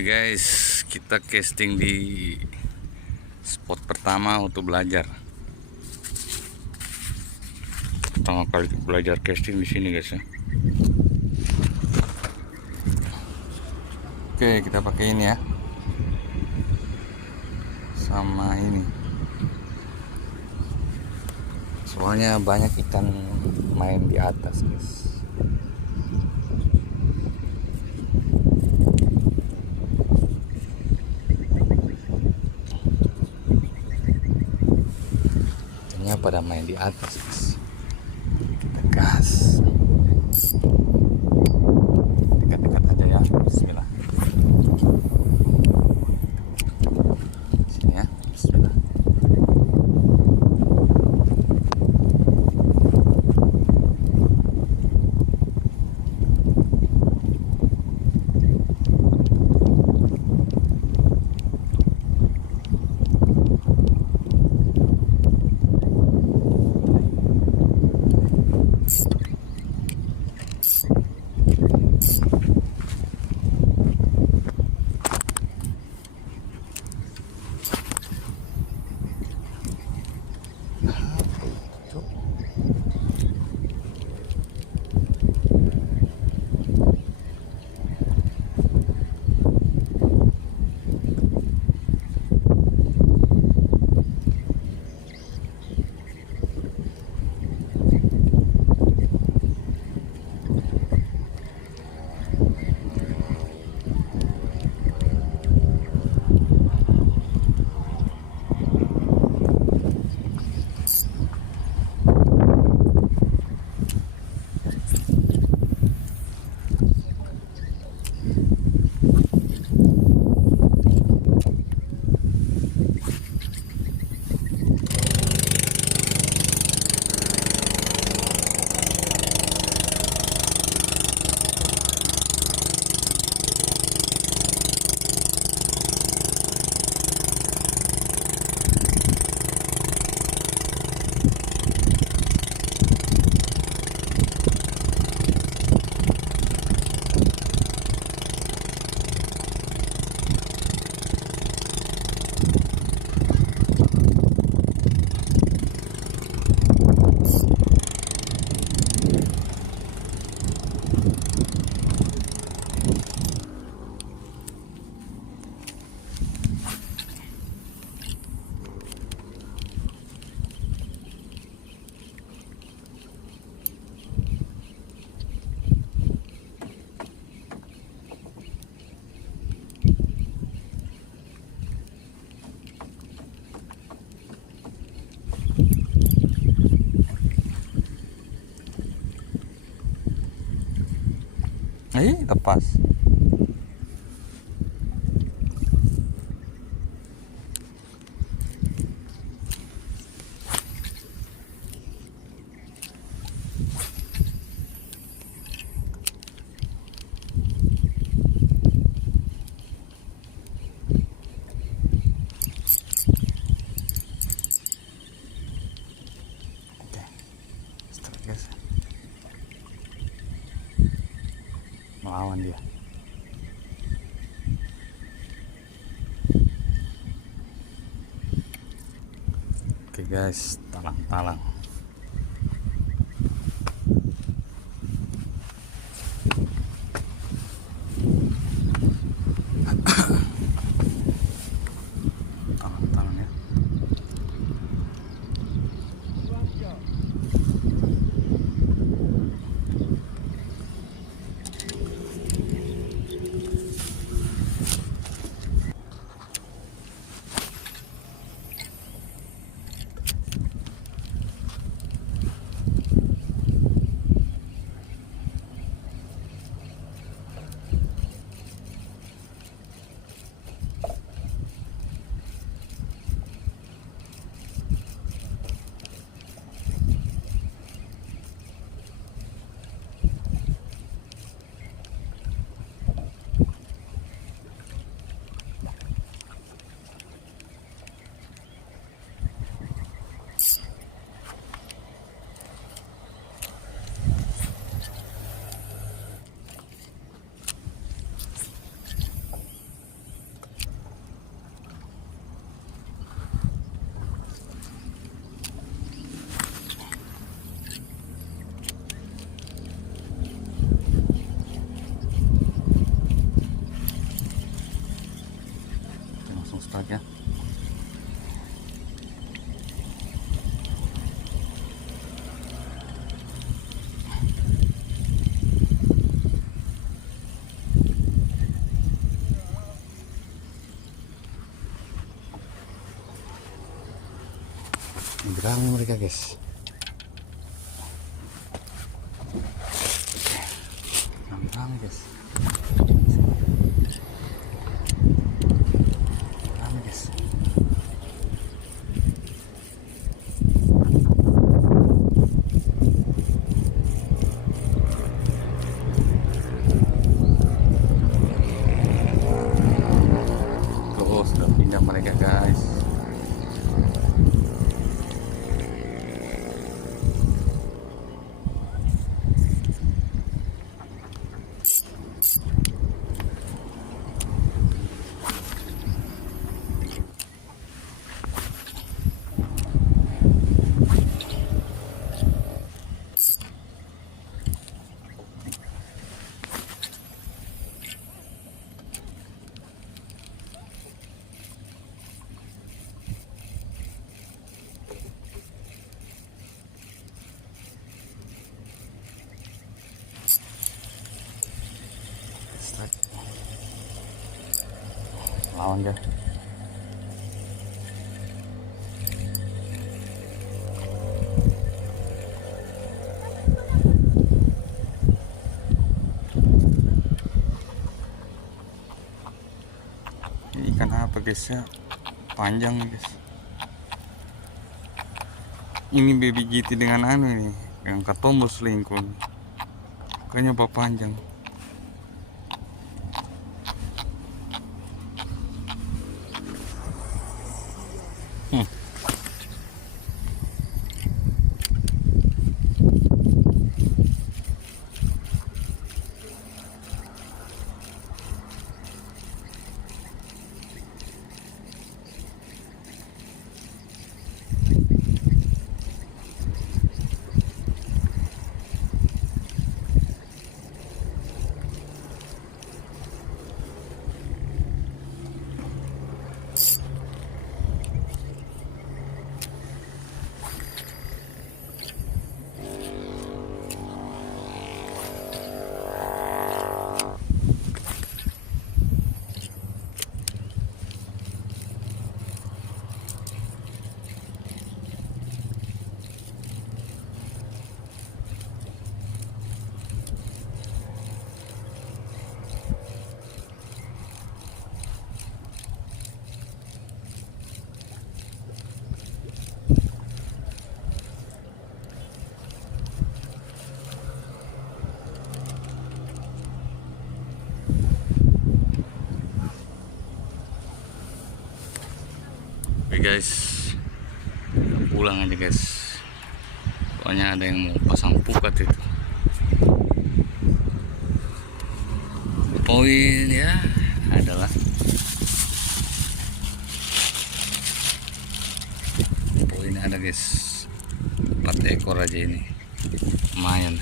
Oke guys, kita casting di spot pertama untuk belajar. Pertama kali belajar casting di sini guys ya. Oke, kita pakai ini ya. Sama ini. Soalnya banyak ikan main di atas guys. Pada main di atas guys. Kita gas dekat-dekat aja ya. Bismillah. Sini ya. Bismillah. Lepas. Oke. Start guys. Melawan dia. Oke guys, talang-talang. Talang-talang ya. langsung start ya. Berani mereka guys. Rame guys. Rame guys. Oh, sudah pindah mereka guys. Lawan dia. Ini ikan apa guys ya? Panjang guys. Ini baby GT dengan anu ini, yang katombol selingkuh. Kayaknya apa panjang. Oke guys, pulang aja guys. Soalnya ada yang mau pasang pukat itu. Poin ya adalah poin ada guys, 4 ekor aja ini, lumayan.